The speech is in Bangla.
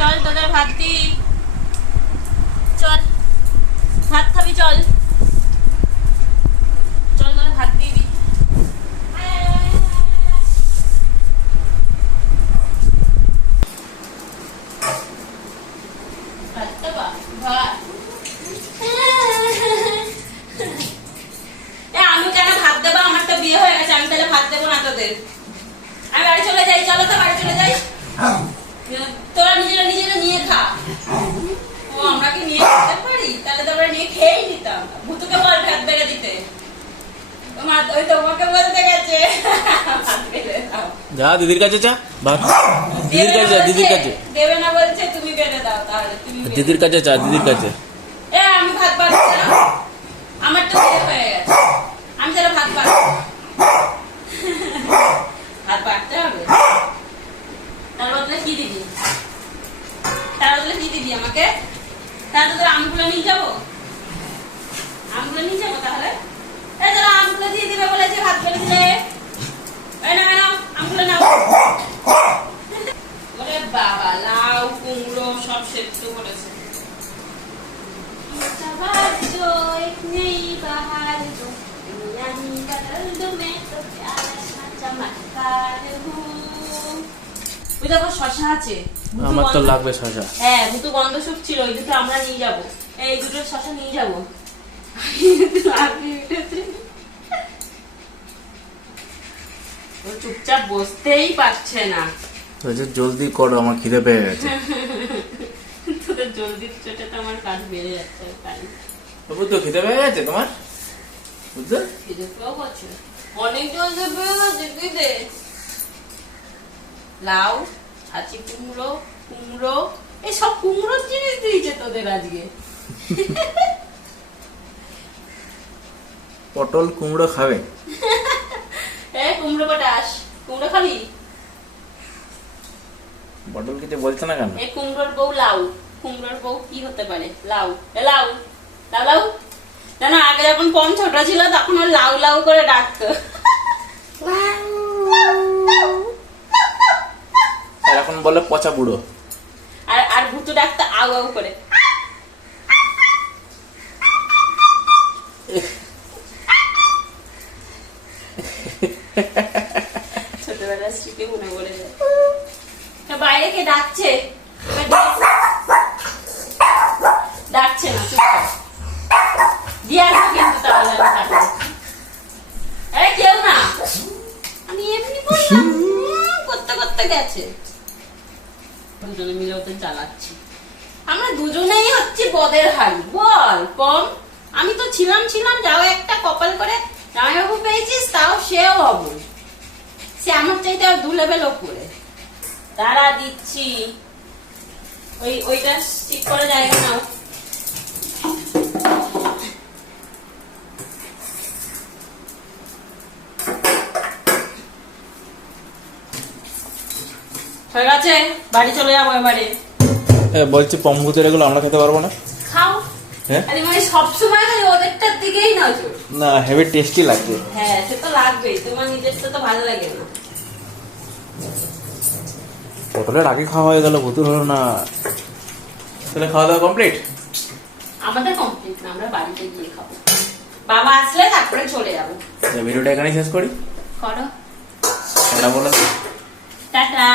চল তোদের ভাত দি, চল ভাত খাবি, চল চল তোদের ভাত দিয়ে দি। আমি কেন ভাত দেবো? আমার তো বিয়ে হয়ে গেছে, আমি তাহলে ভাত দেবো না তোদের। আমি বাড়ি চলে যাই, চলো তো বাড়ি চলে যাই। তোরা নিজেরা নিজেরা নিয়ে খা। ও আমরা কি নিয়ে খেতে পারি? তাহলে তো আমরা নিয়ে খেয়েই নিতাম। ভুতুকে বল ভাত বেড়ে দিতে। তোমার ওই তোমাকে বলতে গেছে যা দিদির কাছে যা, দিদির কাছে যা, দিদির কাছে দেবে না বলছে, তুমি বেড়ে দাও। তাহলে তুমি দিদির কাছে যা, দিদির কাছে। আমি ভাত পাচ্ছি না, আমার তো বিয়ে হয়ে গেছে, আমি তাহলে ভাত পাচ্ছি। ভাত পাড়তে হবে। তার বদলে কি দিবি? তার বদলে কি দিবি আমাকে? তার বদলে আমগুলো নিয়ে যাবো, আমগুলো নিয়ে যাবো। তাহলে এই যারা আমগুলো দিয়ে দিবে বলেছে, ভাত বেড়ে দিলে। এই না নাও, আমগুলো নাও। ওরে বাবা, লাউ কুমড়ো সব সেদ্ধ করেছে। শশা আছে, আমার তো লাগবে শশা। হ্যাঁ, দুটো গন্ধ শুকছিল, ওই দুটো আমরা নিয়ে যাবো। এই দুটো শশা নিয়ে যাবো। ও চুপচাপ বসতেই পারছে না। জলদি করো, আমার খিদে পেয়ে গেছে। তোদের জলদি চোটে তো আমার কাজ বেড়ে যাচ্ছে। তবু তো খিদে পেয়ে গেছে তোমার, বুঝলে? খিদে পেয়েও করছে, অনেক জলদি পেয়ে গেছে। তুই দে লাউ আছে, কুমড়ো কুমড়ো, এই সব কুমড়োর জিনিস দিয়েছে তোদের আজকে। পটল কুমড়ো খাবে? কুমড়ো পটাশ, কুমড়ো খাবি? পটল কিছু বলছে না কেন? কুমড়োর বউ লাউ, কুমড়োর বউ কি হতে পারে? লাউ। লাউ লাউ লাউ। জানো আগে যখন পম ছোট ছিল তখন ও লাউ লাউ করে ডাকতো। এখন বলে পচা বুড়ো। আর আর ভুতু ডাকতো আউ আউ করে। ছোটবেলার স্মৃতি মনে পড়ে যায়। বাইরে কে ডাকছে? ডাকছে না, দিয়ে আসবো কিন্তু তাহলে কেউ না, আমি এমনি বললাম করতে করতে গেছে। দুজনে মিলে ওদের জ্বালাচ্ছি। আমরা দুজনেই হচ্ছে বদের হাড়ি। বল কম, আমি তো ছিলাম যাও একটা কপাল করে জামাইবাবু পেয়েছিস, তাও সেও অবল। সে আমার চাইতে আর 2 লেভেল ওপরে। তারা দিচ্ছি, ওইটা ঠিক করে জায়গা নাও। ঠিক আছে, বাড়ি চলে যাবো এবারে। বলছি পমভুতের এগুলো আমরা খেতে পারবো না? খাও। আরে মানে সবসময় খালি ওদেরটার দিকেই নজর। না, হেভি টেস্টি লাগবে। হ্যাঁ, সে তো লাগবেই, তোমার নিজেরটা তো ভালো লাগে না। পটলের আগে খাওয়া হয়ে গেল, ভুতুর হলো না। তাহলে খাওয়া দাওয়া কমপ্লিট? আমাদের কমপ্লিট না, আমরা বাড়িতে গিয়ে খাবো। বাবা আসলে তারপরে চলে যাবো। ভিডিওটা এখানেই শেষ করি। করো। এটা বলো। টাটা।